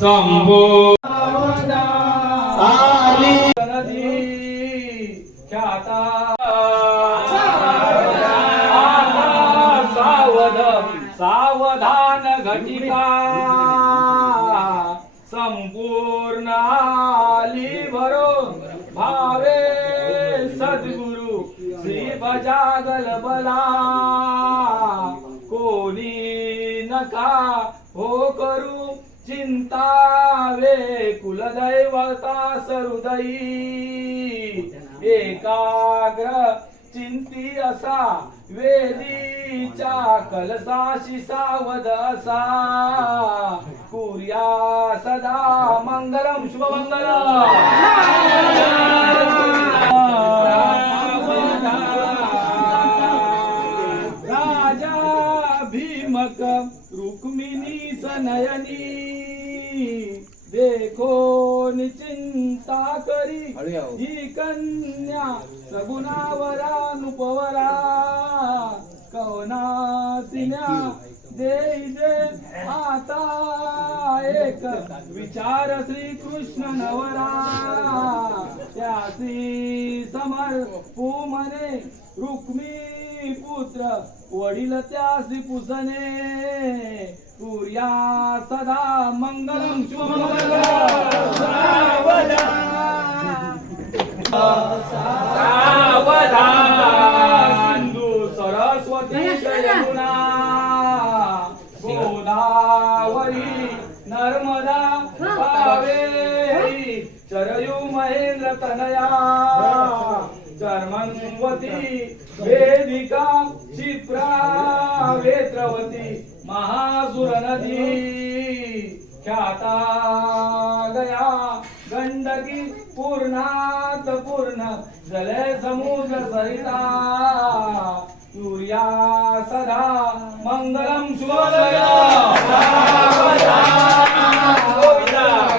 शंभो सावधान घटिका। संपूर्ण आली भरो भावे सद्गुरु श्री बजागल बला कोणी नका हो करू चिंता वे कुलदैवता सरुदयी. एकाग्र चिंती असा वेदीच्या कलसाशी सावध असा. कुर्या सदा मंगलम शुभमंगल रुक्मिणी सनयनी देखो चिंता करी ही. कन्या सगुणावरा नुपवरा कवनासिन्या देई दे आता एक विचार श्री कृष्ण नवरा त्यासी समर म्हणे रुक्मी पुत्र वडील त्यासी सूर्या सदा मंगलम सिंधू सरस्वती यमुना गोदावरी नर्मदा कावेरी चरयू महेंद्र तनया चर्मन्वती वेदिका क्षिप्रा वेत्रवती महासुर नदी ख्याता गया गंडकी पूर्णात पूर्ण जले समुद्र सरिता सूर्या सदा मंगलम शुभोदया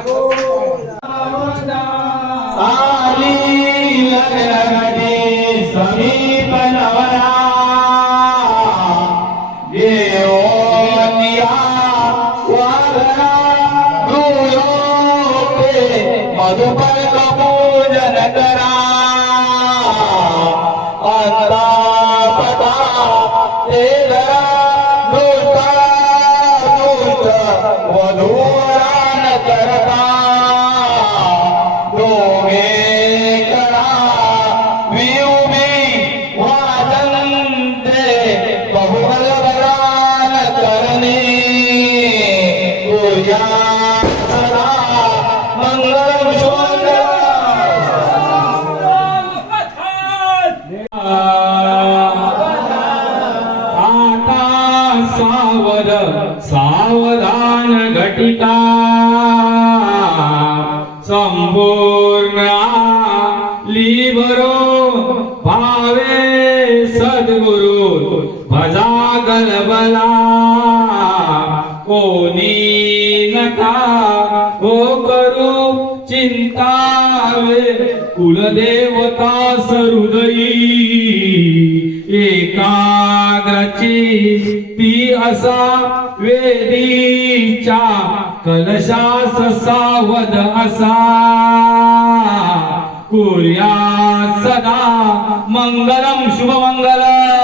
गोविंदा आली समीप नवरा మధుపైకము सावर सावधान घटिता। संपूर्ण लिबरो भावे सद्गुरु भजा गलबला कोणी नका हो करू चिंता वे कुलदेवता सरुदयी एकाग्रची ती असा वेदीच्या कलशास सावध असा. कुर्या सदा मंगलम शुभमंगल सावध